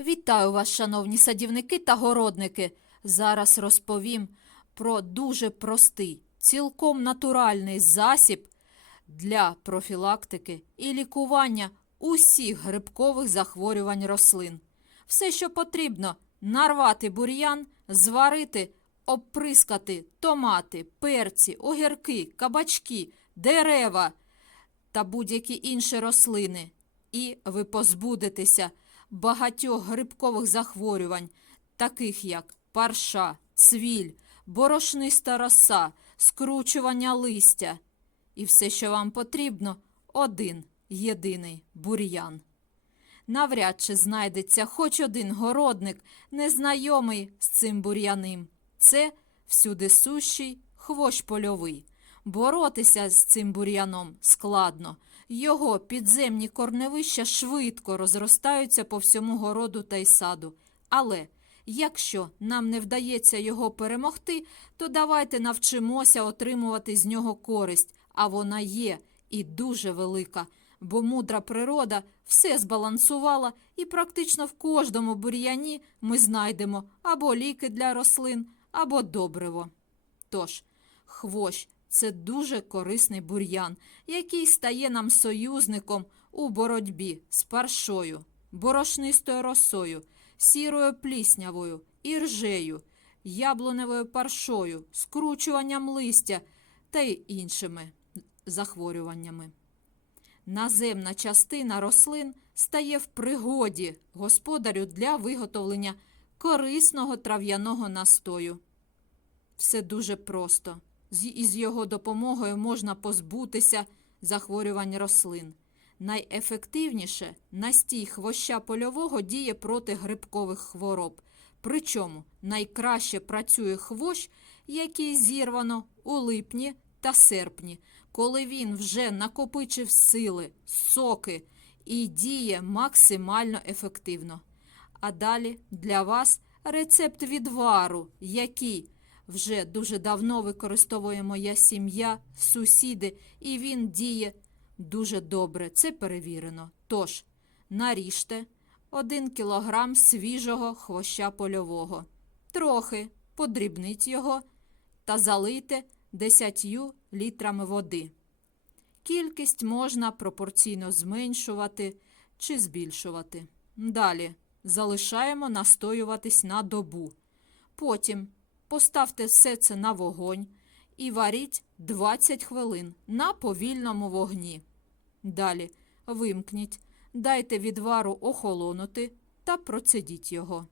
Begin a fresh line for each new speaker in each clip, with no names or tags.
Вітаю вас, шановні садівники та городники. Зараз розповім про дуже простий, цілком натуральний засіб для профілактики і лікування усіх грибкових захворювань рослин. Все, що потрібно, нарвати бур'ян, зварити, обприскати томати, перці, огірки, кабачки, дерева та будь-які інші рослини. І ви позбудетеся багатьох грибкових захворювань, таких як парша, цвіль, борошниста роса, скручування листя. І все, що вам потрібно, один єдиний бур'ян. Навряд чи знайдеться хоч один городник, незнайомий з цим бур'яним. Це всюди сущий хвощ польовий. Боротися з цим бур'яном складно. Його підземні корневища швидко розростаються по всьому городу та й саду. Але якщо нам не вдається його перемогти, то давайте навчимося отримувати з нього користь, а вона є і дуже велика, бо мудра природа все збалансувала, і практично в кожному бур'яні ми знайдемо або ліки для рослин, або добриво. Тож, хвощ це дуже корисний бур'ян, який стає нам союзником у боротьбі з паршою, борошнистою росою, сірою пліснявою, іржею, яблуневою паршою, скручуванням листя та й іншими захворюваннями. Наземна частина рослин стає в пригоді господарю для виготовлення корисного трав'яного настою. Все дуже просто. Із його допомогою можна позбутися захворювань рослин. Найефективніше настій хвоща польового діє проти грибкових хвороб. Причому найкраще працює хвощ, який зірвано у липні та серпні, коли він вже накопичив сили, соки і діє максимально ефективно. А далі для вас рецепт відвару, який вже дуже давно використовує моя сім'я, сусіди, і він діє дуже добре. Це перевірено. Тож, наріжте 1 кг свіжого хвоща польового, трохи подрібніть його та залийте 10 літрами води. Кількість можна пропорційно зменшувати чи збільшувати. Далі залишаємо настоюватись на добу. Потім поставте все це на вогонь і варіть 20 хвилин на повільному вогні. Далі вимкніть, дайте відвару охолонути та процедіть його.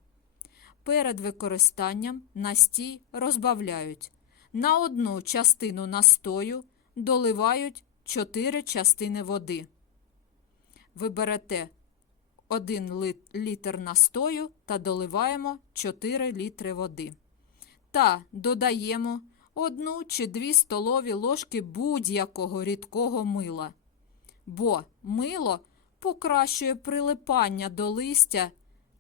Перед використанням настій розбавляють. На одну частину настою доливають 4 частини води. Ви берете 1 літр настою та доливаємо 4 літри води. Та додаємо 1 чи 2 столові ложки будь-якого рідкого мила. Бо мило покращує прилипання до листя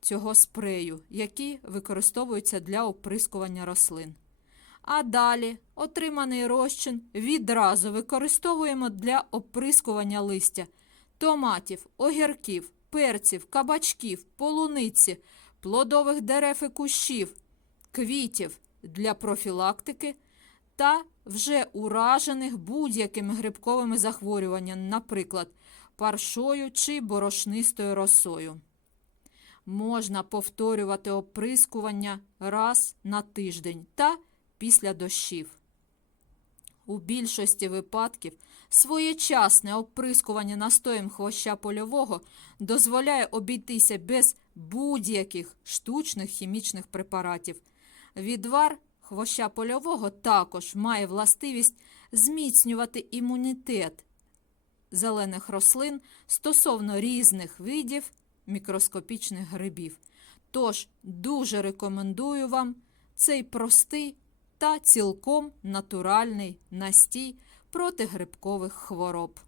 цього спрею, який використовується для оприскування рослин. А далі отриманий розчин відразу використовуємо для оприскування листя томатів, огірків, перців, кабачків, полуниці, плодових дерев і кущів, квітів для профілактики та вже уражених будь-якими грибковими захворюваннями, наприклад, паршою чи борошнистою росою. Можна повторювати оприскування раз на тиждень та після дощів. У більшості випадків своєчасне оприскування настоєм хвоща польового дозволяє обійтися без будь-яких штучних хімічних препаратів. Відвар хвоща польового також має властивість зміцнювати імунітет зелених рослин стосовно різних видів мікроскопічних грибів. Тож дуже рекомендую вам цей простий та цілком натуральний настій проти грибкових хвороб.